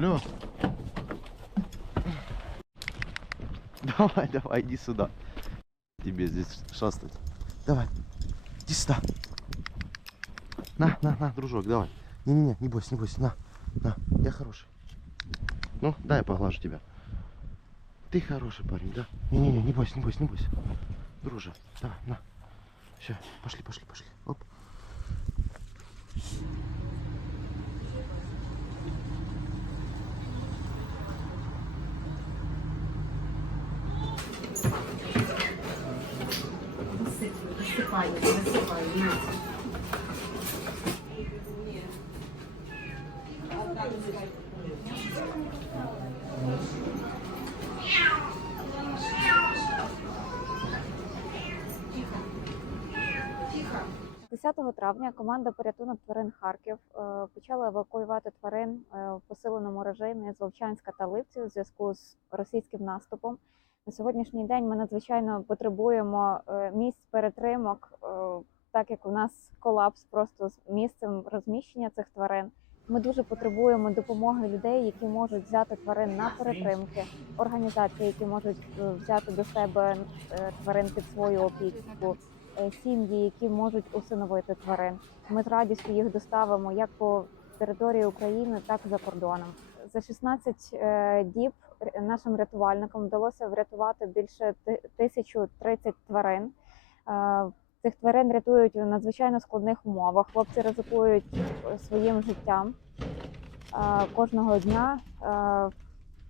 Лё. Давай, давай, иди сюда. Тебе здесь шастать. Давай. Иди сюда. На, на, на, дружок, давай. Не-не-не, не бойся, не бойся. На, на, я хороший. Ну, дай я поглажу тебя. Ты хороший парень, да? Не-не-не, не бойся, не бойся, не бойся. Друже, давай, на. Все, пошли, пошли, пошли. Оп. Висипаю, висипаю, дивіться. Тихо. 10 травня команда порятунок тварин Харків е, почала евакуювати тварин е, в посиленому режимі з Вовчанська та Ливців у зв'язку з російським наступом. На сьогоднішній день ми надзвичайно потребуємо е, місць перетримок, е, так як у нас колапс просто з місцем розміщення цих тварин. Ми дуже потребуємо допомоги людей, які можуть взяти тварин на перетримки, організації, які можуть е, взяти до себе тварин під свою опіку сім'ї, які можуть усиновити тварин. Ми з радістю їх доставимо як по території України, так і за кордоном. За 16 е, діб нашим рятувальникам вдалося врятувати більше ти- 1030 тварин. Е, Цих тварин рятують у надзвичайно складних умовах. Хлопці ризикують е, своїм життям кожного дня.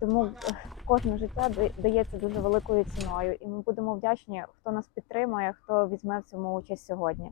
Тому кожне життя да- дається дуже великою ціною, і ми будемо вдячні, хто нас підтримує, хто візьме в цьому участь сьогодні.